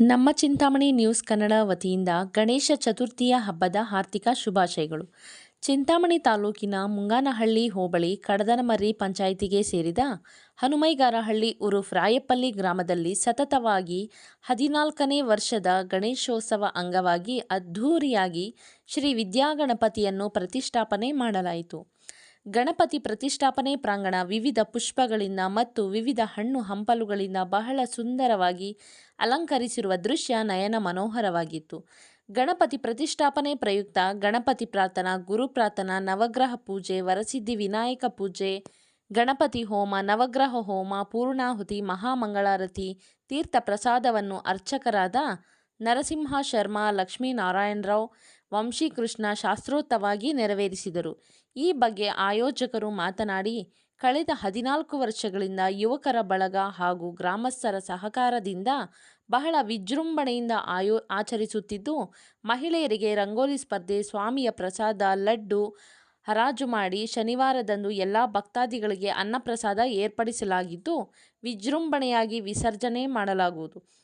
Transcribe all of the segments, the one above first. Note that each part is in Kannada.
ನಮ್ಮ ಚಿಂತಾಮಣಿ ನ್ಯೂಸ್ ಕನ್ನಡ ವತಿಯಿಂದ ಗಣೇಶ ಚತುರ್ಥಿಯ ಹಬ್ಬದ ಹಾರ್ದಿಕ ಶುಭಾಶಯಗಳು. ಚಿಂತಾಮಣಿ ತಾಲೂಕಿನ ಮುಂಗಾನಹಳ್ಳಿ ಹೋಬಳಿ ಕಡದನಮರ್ರಿ ಪಂಚಾಯಿತಿಗೆ ಸೇರಿದ ಹನುಮೈಗಾರಹಳ್ಳಿ ಉರುಫ್ ರಾಯಪಲ್ಲಿ ಗ್ರಾಮದಲ್ಲಿ ಸತತವಾಗಿ ಹದಿನಾಲ್ಕನೇ ವರ್ಷದ ಗಣೇಶೋತ್ಸವ ಅಂಗವಾಗಿ ಅದ್ಧೂರಿಯಾಗಿ ಶ್ರೀ ವಿದ್ಯಾಗಣಪತಿಯನ್ನು ಪ್ರತಿಷ್ಠಾಪನೆ ಮಾಡಲಾಯಿತು. ಗಣಪತಿ ಪ್ರತಿಷ್ಠಾಪನೆ ಪ್ರಾಂಗಣ ವಿವಿಧ ಪುಷ್ಪಗಳಿಂದ ಮತ್ತು ವಿವಿಧ ಹಣ್ಣು ಹಂಪಲುಗಳಿಂದ ಬಹಳ ಸುಂದರವಾಗಿ ಅಲಂಕರಿಸಿರುವ ದೃಶ್ಯ ನಯನ ಮನೋಹರವಾಗಿತ್ತು. ಗಣಪತಿ ಪ್ರತಿಷ್ಠಾಪನೆ ಪ್ರಯುಕ್ತ ಗಣಪತಿ ಪ್ರಾರ್ಥನಾ, ಗುರು ಪ್ರಾರ್ಥನಾ, ನವಗ್ರಹ ಪೂಜೆ, ವರಸಿದ್ಧಿ ವಿನಾಯಕ ಪೂಜೆ, ಗಣಪತಿ ಹೋಮ, ನವಗ್ರಹ ಹೋಮ, ಪೂರ್ಣಾಹುತಿ, ಮಹಾಮಂಗಳಾರತಿ, ತೀರ್ಥ ಪ್ರಸಾದವನ್ನು ಅರ್ಚಕರಾದ ನರಸಿಂಹ ಶರ್ಮಾ, ಲಕ್ಷ್ಮೀನಾರಾಯಣರಾವ್ ವಂಶೀಕೃಷ್ಣ ಶಾಸ್ತ್ರೋತ್ತವಾಗಿ ನೆರವೇರಿಸಿದರು. ಈ ಬಗ್ಗೆ ಆಯೋಜಕರು ಮಾತನಾಡಿ, ಕಳೆದ ಹದಿನಾಲ್ಕು ವರ್ಷಗಳಿಂದ ಯುವಕರ ಬಳಗ ಹಾಗೂ ಗ್ರಾಮಸ್ಥರ ಸಹಕಾರದಿಂದ ಬಹಳ ವಿಜೃಂಭಣೆಯಿಂದ ಆಯೋ, ಆಚರಿಸುತ್ತಿದ್ದು, ಮಹಿಳೆಯರಿಗೆ ರಂಗೋಲಿ ಸ್ಪರ್ಧೆ, ಸ್ವಾಮಿಯ ಪ್ರಸಾದ, ಲಡ್ಡು ಹರಾಜು ಮಾಡಿ ಶನಿವಾರದಂದು ಎಲ್ಲ ಭಕ್ತಾದಿಗಳಿಗೆ ಅನ್ನಪ್ರಸಾದ ಏರ್ಪಡಿಸಲಾಗಿದ್ದು, ವಿಜೃಂಭಣೆಯಾಗಿ ವಿಸರ್ಜನೆ ಮಾಡಲಾಗುವುದು.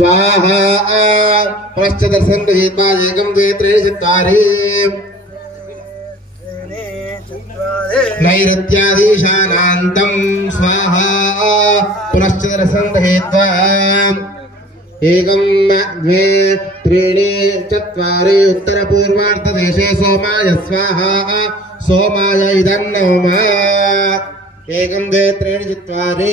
स्वाहा पश्चदर्शन् गृहीत्वा एकं द्वे त्रीणि चत्वारि नैऋत्याधीशानान्तं स्वाहा पुनश्च रसन्दहेत्वा एकं द्वे त्रीणि चत्वारि उत्तरपूर्वार्थदेशे सोमाय स्वाहा सोमाय इदं नमः एकं द्वे त्रीणि चत्वारि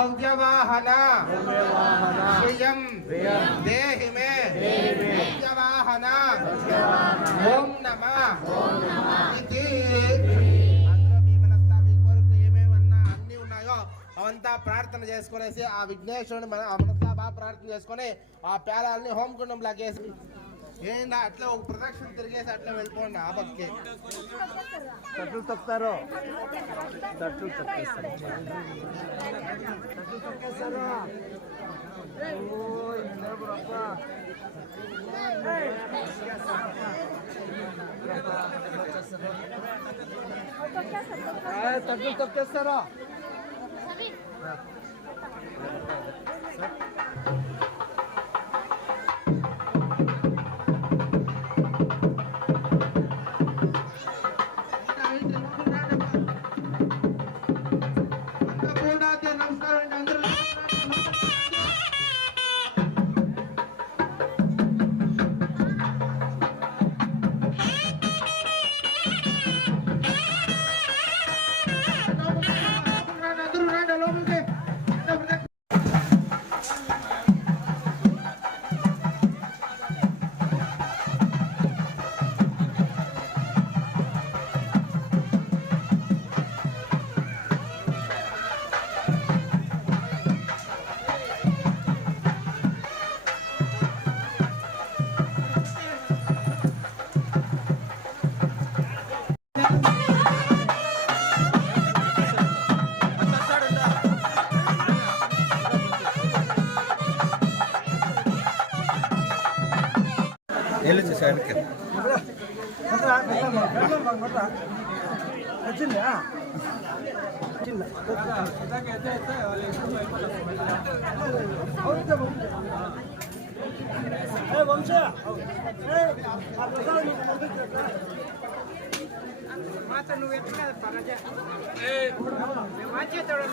భవ్యవాహన శ్రియం దేహి మే భవ్యవాహన ఓం నమ ఇది అవంతా ప్రార్థన చేసుకునేసి ఆ విఘ్నేశ్వరుని మన మనస్తా బాగా ప్రార్థన చేసుకొని ఆ పేలాలని హోమకుండంలాగేసి ఏందా అట్లా ఒక ప్రదక్షిణ తిరిగేసి అట్లా వెళ్ళిపోండి ఆ పక్కకి తట్లు తొక్కుతారు తట్లు తొక్కేస్తారు తట్లు తొక్కేస్తారు వ్యవసాయానికి వంశ మాత్రం నువ్వు ఎట్లా పరజ మాచేతాడు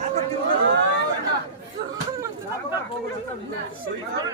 아까 들어가서 한번 들어가 봐.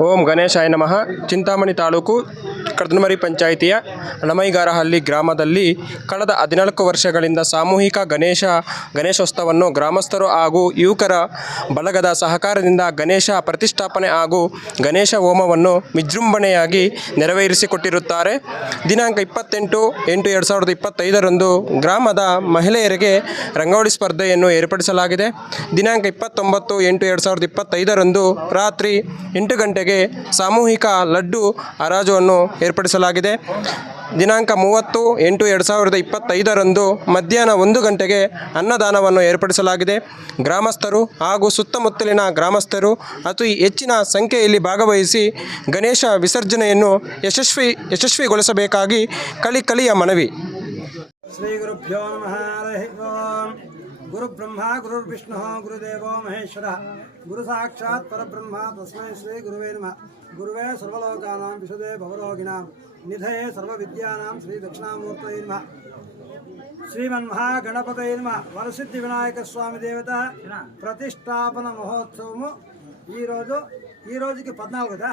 ಓಂ ಗಣೇಶಾಯ ನಮಃ. ಚಿಂತಾಮಣಿ ತಾಲೂಕು ಕಡದಮರಿ ಪಂಚಾಯಿತಿಯ ನಮೈಗಾರಹಳ್ಳಿ ಗ್ರಾಮದಲ್ಲಿ ಕಳೆದ ಹದಿನಾಲ್ಕು ವರ್ಷಗಳಿಂದ ಸಾಮೂಹಿಕ ಗಣೇಶ, ಗಣೇಶೋತ್ಸವವನ್ನು ಗ್ರಾಮಸ್ಥರು ಹಾಗೂ ಯುವಕರ ಬಳಗದ ಸಹಕಾರದಿಂದ ಗಣೇಶ ಪ್ರತಿಷ್ಠಾಪನೆ ಹಾಗೂ ಗಣೇಶ ಹೋಮವನ್ನು ವಿಜೃಂಭಣೆಯಾಗಿ ನೆರವೇರಿಸಿಕೊಟ್ಟಿರುತ್ತಾರೆ. ದಿನಾಂಕ ಇಪ್ಪತ್ತೆಂಟು ಎಂಟು ಎರಡು ಸಾವಿರದ ಇಪ್ಪತ್ತೈದರಂದು ಗ್ರಾಮದ ಮಹಿಳೆಯರಿಗೆ ರಂಗೋಲಿ ಸ್ಪರ್ಧೆಯನ್ನು ಏರ್ಪಡಿಸಲಾಗಿದೆ. ದಿನಾಂಕ ಇಪ್ಪತ್ತೊಂಬತ್ತು ಎಂಟು ಎರಡು ಸಾವಿರದ ಇಪ್ಪತ್ತೈದರಂದು ರಾತ್ರಿ ಎಂಟು ಗಂಟೆಗೆ ಸಾಮೂಹಿಕ ಲಡ್ಡು ಹರಾಜುವನ್ನು ಏರ್ಪಡಿಸಲಾಗಿದೆ. ದಿನಾಂಕ ಮೂವತ್ತು ಎಂಟು ಎರಡು ಸಾವಿರದ ಇಪ್ಪತ್ತೈದರಂದು ಮಧ್ಯಾಹ್ನ ಒಂದು ಗಂಟೆಗೆ ಅನ್ನದಾನವನ್ನು ಏರ್ಪಡಿಸಲಾಗಿದೆ. ಗ್ರಾಮಸ್ಥರು ಹಾಗೂ ಸುತ್ತಮುತ್ತಲಿನ ಗ್ರಾಮಸ್ಥರು ಅತಿ ಹೆಚ್ಚಿನ ಸಂಖ್ಯೆಯಲ್ಲಿ ಭಾಗವಹಿಸಿ ಗಣೇಶ ವಿಸರ್ಜನೆಯನ್ನು ಯಶಸ್ವಿ, ಯಶಸ್ವಿಗೊಳಿಸಬೇಕಾಗಿ ಕಳಿ ಕಳಿಯ ಮನವಿ. ಶ್ರೀ ಗುರುಭ್ಯೋ ನಮಃ. గురుబ్రహ్మ గురుర్విష్ణు గురుదేవో మహేశ్వర గురు సాక్షాత్ పరబ్రహ్మ తస్మై శ్రీ గురువే నమ గురువే సర్వలోకానాం విశదే భవరోగిణాం నిధయే సర్వవిద్యానాం శ్రీ దక్షిణామూర్తయే నమ శ్రీమన్మహాగణపతయే నమ వరసిద్ధి వినాయక స్వామి దేవత ప్రతిష్టాపన మహోత్సవము ఈరోజు ఈ రోజుకి పద్నాలుగు కదా?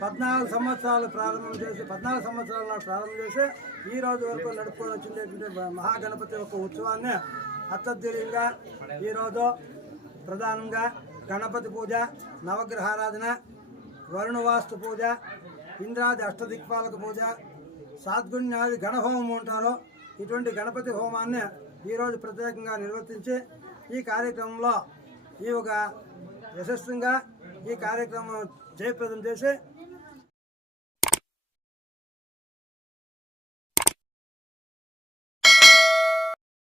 పద్నాలుగు సంవత్సరాలు ప్రారంభం చేసి పద్నాలుగు సంవత్సరాలు ప్రారంభం చేసి ఈ రోజు వరకు నడుపుకొని వచ్చినటువంటి మహాగణపతి యొక్క ఉత్సవాన్ని అత్యధికంగా ఈరోజు ప్రధానంగా గణపతి పూజ నవగ్రహారాధన వరుణవాస్తు పూజ ఇంద్రాది అష్టదిక్పాలక పూజ సాద్గుణ్యాది గణహోమం ఉంటారో. ఇటువంటి గణపతి హోమాన్ని ఈరోజు ప్రత్యేకంగా నిర్వర్తించి ఈ కార్యక్రమంలో ఈ ఒక యశస్సుగా ఈ కార్యక్రమం జయప్రదం చేసి